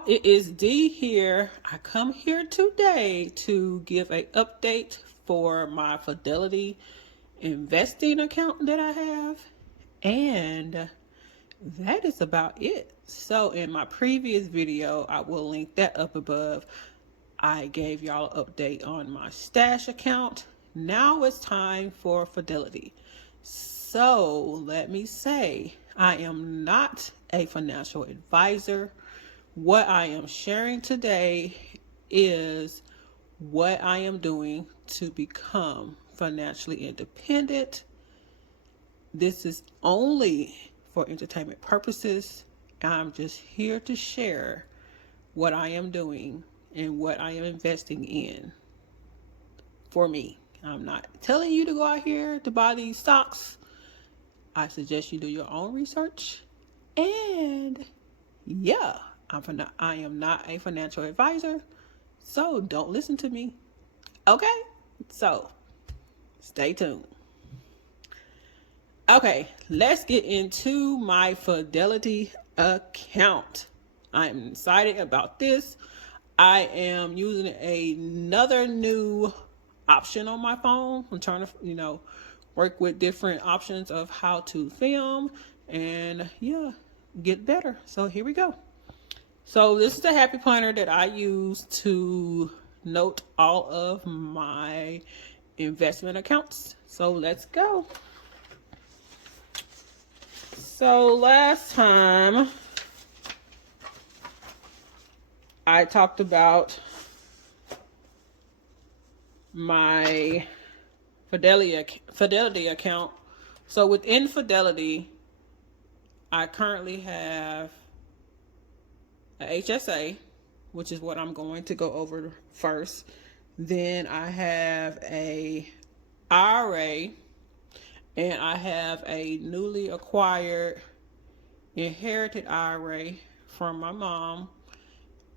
y'all, it is Dee here. I come here today to give an update for my Fidelity investing account that I have, and that is about it. So in my previous video, I will link that up above. I gave y'all an update on my stash account. Now it's time for Fidelity. So let me say, I am not a financial advisor. What I am sharing today is what I am doing to become financially independent. This is only for entertainment purposes. I'm just here to share what I am doing and what I am investing in for me. I'm not telling you to go out here to buy these stocks. I suggest you do your own research. And yeah, I am not a financial advisor, so don't listen to me. Okay? So stay tuned. Okay, let's get into my Fidelity account. I'm excited about this. I am using another new option on my phone. I'm trying to, work with different options of how to film and get better. So here we go. So this is the happy planner that I use to note all of my investment accounts. So let's go. So last time I talked about my Fidelity account. So within Fidelity, I currently have a HSA, which is what I'm going to go over first. Then I have a IRA, and I have a newly acquired Inherited IRA from my mom.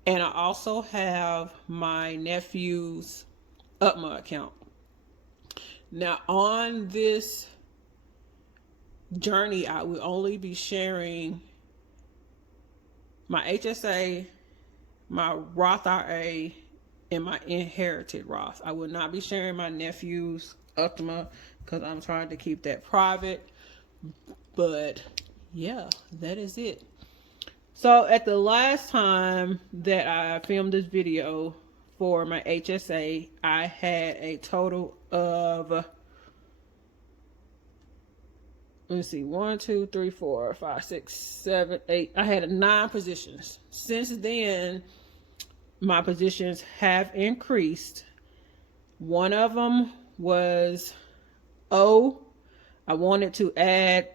And I also have my nephew's UTMA account. Now, on this journey, I will only be sharing my HSA, my Roth IRA, and my Inherited Roth. I will not be sharing my nephew's UTMA because I'm trying to keep that private. But yeah, that is it. So at the last time that I filmed this video for my HSA, I had a total of, let me see, 1, 2, 3, 4, 5, 6, 7, 8. I had 9 positions. Since then, my positions have increased. One of them was I wanted to add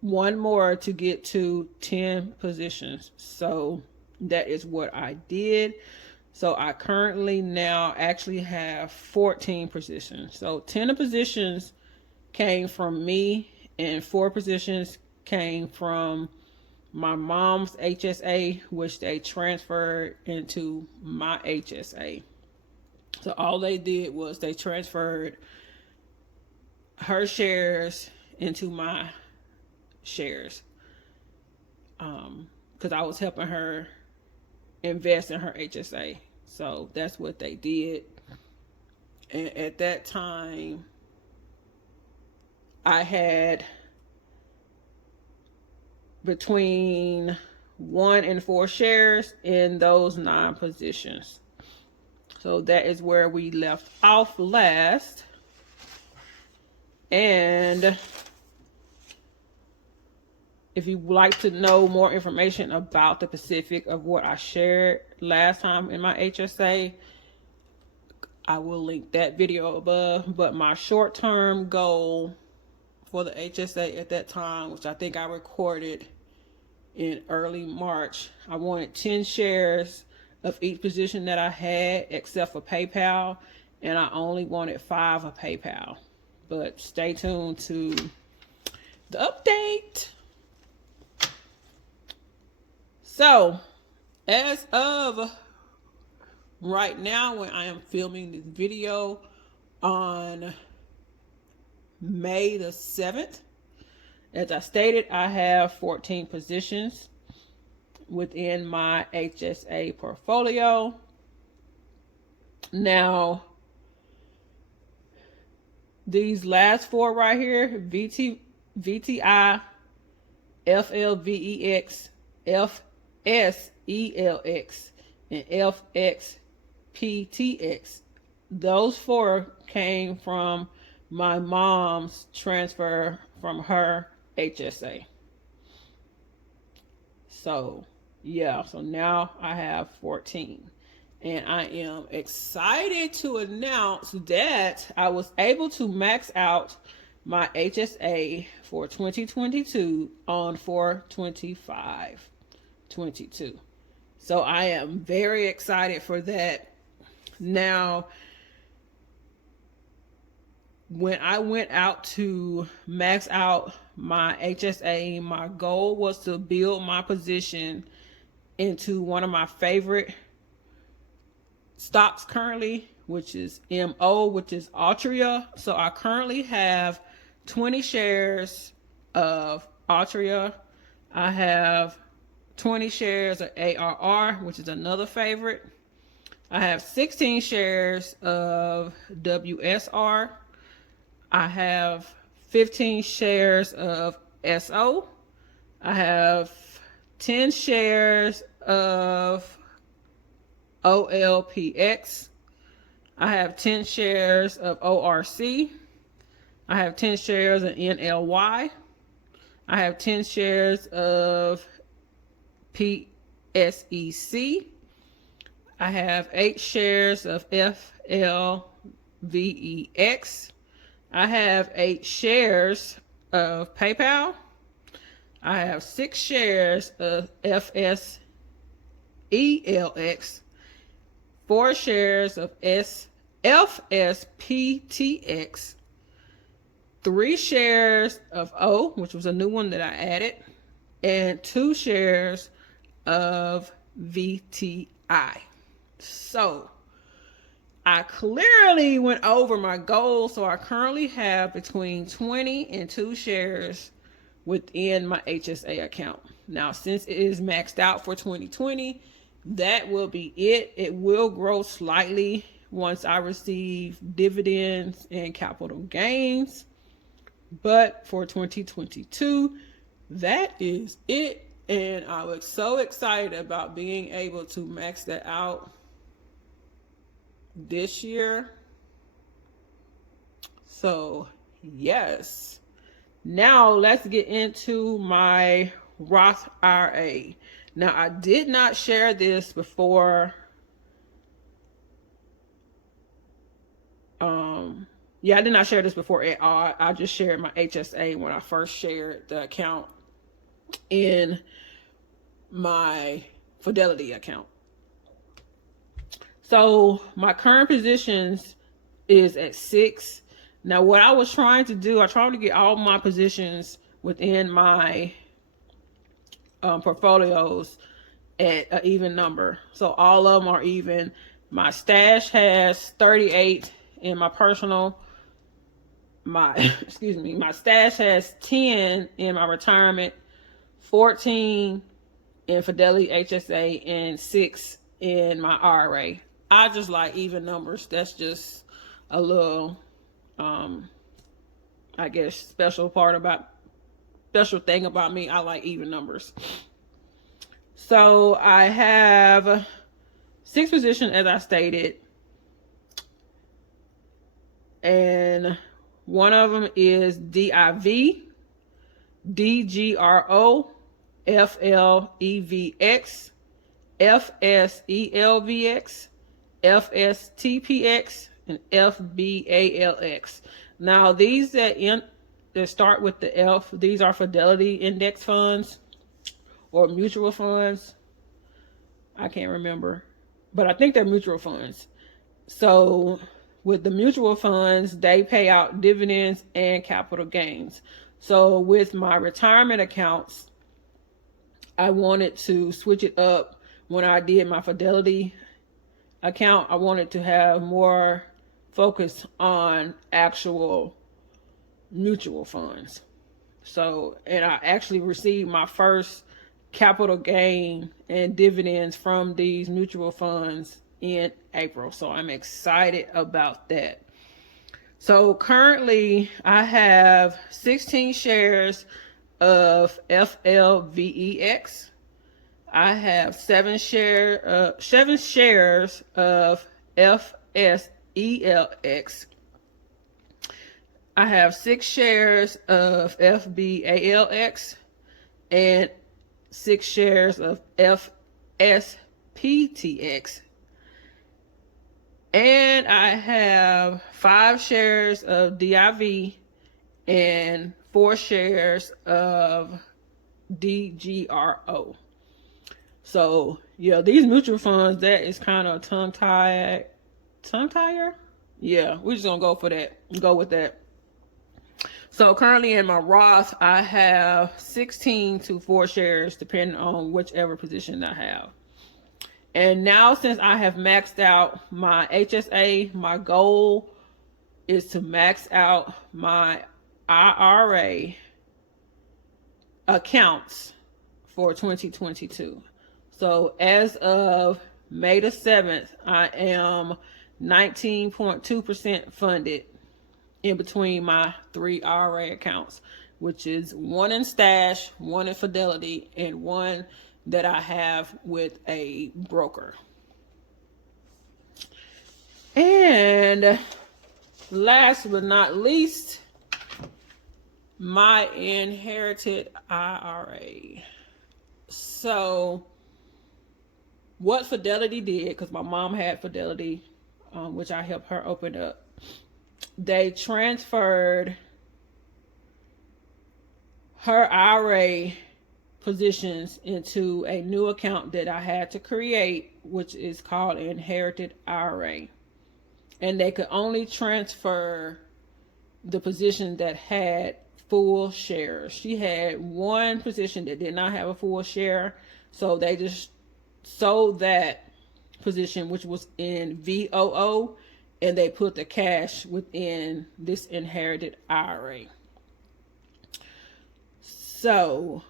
one more to get to 10 positions. So that is what I did. So I currently now actually have 14 positions. So 10 of positions came from me and 4 positions came from my mom's HSA, which they transferred into my HSA. So all they did was they transferred her shares into my shares, because I was helping her invest in her HSA. So that's what they did. And at that time, I had between 1 and 4 shares in those 9 positions. So that is where we left off last. And if you would like to know more information about the specific of what I shared last time in my HSA, I will link that video above. But my short-term goal for the HSA at that time, which I think I recorded in early March, I wanted 10 shares of each position that I had except for PayPal, and I only wanted 5 of PayPal. But stay tuned to the update. So, as of right now, when I am filming this video on May the 7th, as I stated, I have 14 positions. within my HSA portfolio. Now, these last four right here, VTI, FLVEX, FSELX, and FXPTX. Those four came from my mom's transfer from her HSA. So, yeah, so now I have 14. And I am excited to announce that I was able to max out my HSA for 2022 on 4/25/22. So I am very excited for that. Now, when I went out to max out my HSA, my goal was to build my position into one of my favorite stocks currently, which is MO, which is Altria. So I currently have 20 shares of Altria. I have 20 shares of ARR, which is another favorite. I have 16 shares of WSR. I have 15 shares of SO. I have 10 shares of OLPX. I have 10 shares of ORC. I have 10 shares of NLY. I have 10 shares of PSEC. I have 8 shares of FLVEX. I have 8 shares of PayPal. I have 6 shares of FSELX. 4 shares of FSPTX, 3 shares of O, which was a new one that I added, and 2 shares of VTI. So I clearly went over my goal. So I currently have between 20 and 2 shares within my HSA account. Now, since it is maxed out for 2020, that will be it. It will grow slightly once I receive dividends and capital gains. But for 2022, that is it. And I was so excited about being able to max that out this year. So, yes. Now let's get into my Roth IRA. Now, I did not share this before. I did not share this before at all. I just shared my HSA when I first shared the account in my Fidelity account. So my current positions is at 6. Now, what I was trying to do, I tried to get all my positions within my portfolios at an even number. So all of them are even. My stash has 38 in my personal. My stash has 10 in my retirement, 14 in Fidelity HSA, and 6 in my IRA. I just like even numbers. That's just a little, I guess, special thing about me. I like even numbers. So I have 6 positions, as I stated, and one of them is DIV, DGRO, FLEVX, FSELVX, FSTPX, and FBALX. Now, these that start with the F, these are Fidelity index funds or mutual funds. I can't remember, but I think they're mutual funds. So with the mutual funds, they pay out dividends and capital gains. So with my retirement accounts, I wanted to switch it up. When I did my Fidelity account, I wanted to have more focus on actual mutual funds. So, and I actually received my first capital gain and dividends from these mutual funds in April. So I'm excited about that. So currently I have 16 shares of FLVEX. I have seven shares of FSELX. I have 6 shares of FBALX and 6 shares of FSPTX. And I have 5 shares of DIV and 4 shares of DGRO. So, yeah, these mutual funds, that is kind of tongue tier? Yeah, we're just going to go with that. So currently in my Roth, I have 16 to 4 shares, depending on whichever position I have. And now, since I have maxed out my HSA, my goal is to max out my IRA accounts for 2022. So as of May the 7th, I am 19.2% funded in between my 3 IRA accounts, which is 1 in Stash, 1 in Fidelity, and 1 that I have with a broker. And last but not least, my Inherited IRA. So what Fidelity did, because my mom had Fidelity, which I helped her open up, they transferred her IRA positions into a new account that I had to create, which is called Inherited IRA. And they could only transfer the position that had full shares. She had one position that did not have a full share, so they just sold that position, which was in VOO, and they put the cash within this Inherited IRA. So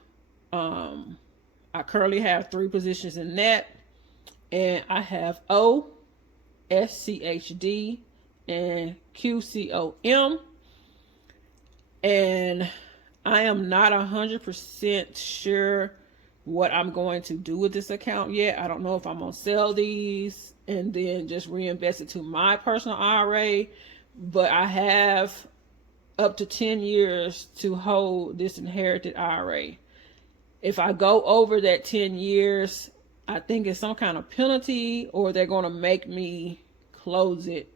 I currently have 3 positions in that, and I have O, SCHD, and QCOM. And I am not 100% sure what I'm going to do with this account yet. I don't know if I'm going to sell these and then just reinvest it to my personal IRA, but I have up to 10 years to hold this Inherited IRA. If I go over that 10 years, I think it's some kind of penalty, or they're going to make me close it.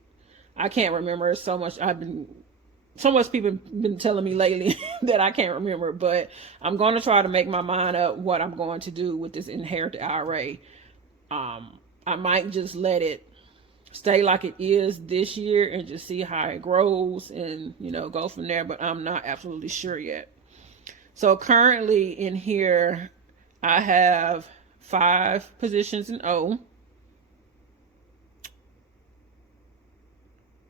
I can't remember. It's so much people have been telling me lately that I can't remember, but I'm going to try to make my mind up what I'm going to do with this Inherited IRA. I might just let it stay like it is this year and just see how it grows and, go from there, but I'm not absolutely sure yet. So currently in here, I have 5 positions in O,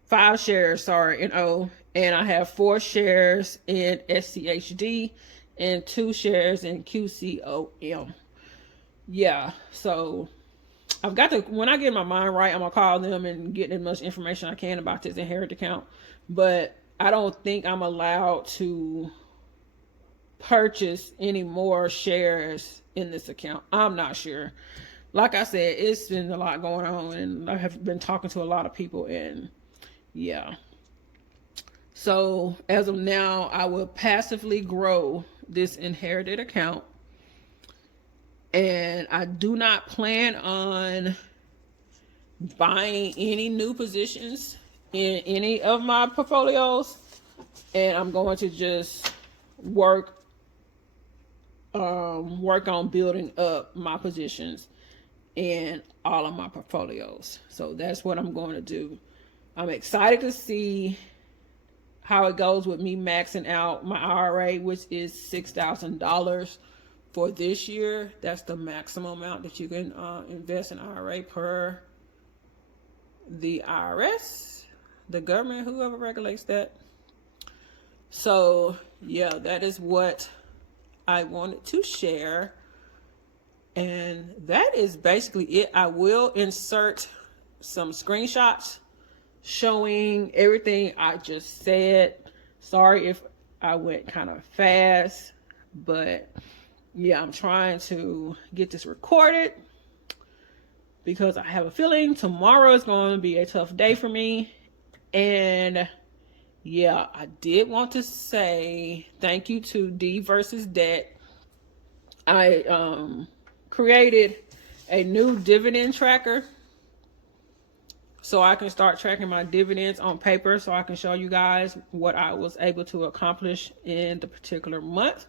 5 shares, in O, and I have 4 shares in SCHD and 2 shares in QCOM. Yeah, so I've got to, when I get my mind right, I'm going to call them and get as much information I can about this Inherited account. But I don't think I'm allowed to purchase any more shares in this account. I'm not sure. Like I said, it's been a lot going on, and I have been talking to a lot of people, and yeah. So as of now, I will passively grow this Inherited account, and I do not plan on buying any new positions in any of my portfolios, and I'm going to just work on building up my positions in all of my portfolios. So that's what I'm going to do. I'm excited to see how it goes with me maxing out my IRA, which is $6,000 for this year. That's the maximum amount that you can invest in IRA per the IRS, the government, whoever regulates that. So yeah, that is what I wanted to share. And that is basically it. I will insert some screenshots showing everything I just said. Sorry if I went kind of fast, but yeah, I'm trying to get this recorded because I have a feeling tomorrow is going to be a tough day for me. And yeah, I did want to say thank you to D versus Debt. I created a new dividend tracker so I can start tracking my dividends on paper, so I can show you guys what I was able to accomplish in the particular month.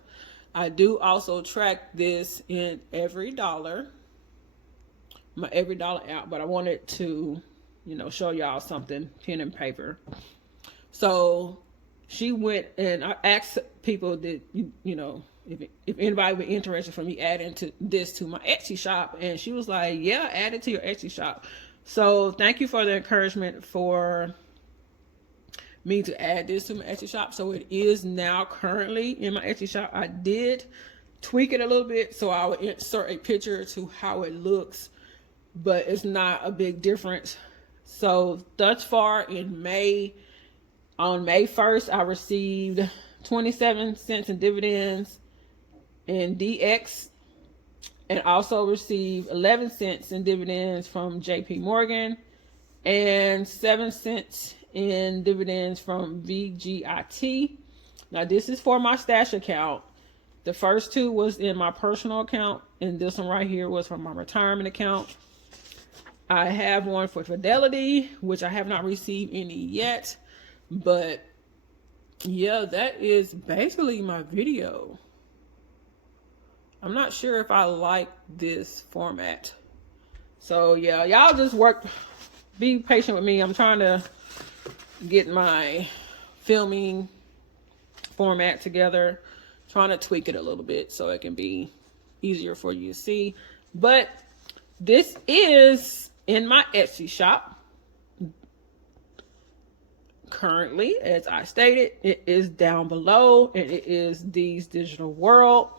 I do also track this in every dollar, my every dollar out, but I wanted to, show y'all something pen and paper. So she went and I asked people that, if anybody would be interested for me adding this to my Etsy shop. And she was like, yeah, add it to your Etsy shop. So thank you for the encouragement for me to add this to my Etsy shop. So it is now currently in my Etsy shop. I did tweak it a little bit, so I would insert a picture to how it looks, but it's not a big difference. So thus far on May 1st, I received 27 cents in dividends in DX, and also received 11 cents in dividends from JP Morgan and 7 cents in dividends from VGIT. Now this is for my stash account. The first two was in my personal account, and this one right here was for my retirement account. I have one for Fidelity, which I have not received any yet, but yeah, that is basically my video. I'm not sure if I like this format. So yeah, y'all just be patient with me. I'm trying to get my filming format together, trying to tweak it a little bit so it can be easier for you to see. But this is in my Etsy shop. Currently, as I stated, it is down below, and it is D's Digital World.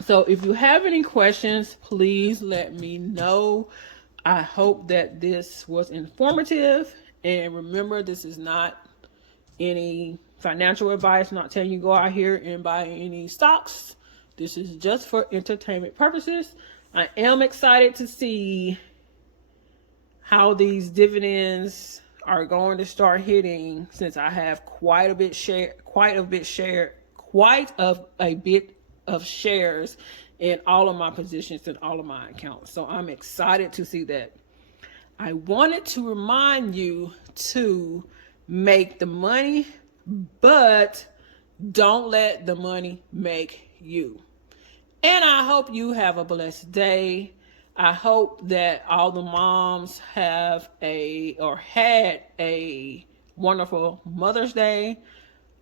So if you have any questions, please let me know. I hope that this was informative. And remember, this is not any financial advice. I'm not telling you go out here and buy any stocks. This is just for entertainment purposes. I am excited to see how these dividends are going to start hitting, since I have quite a bit of shares in all of my positions and all of my accounts. So I'm excited to see that. I wanted to remind you to make the money, but don't let the money make you. And I hope you have a blessed day. I hope that all the moms had a wonderful Mother's Day.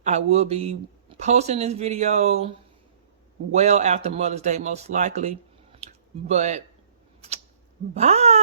I will be posting this video well after Mother's Day, most likely. But bye.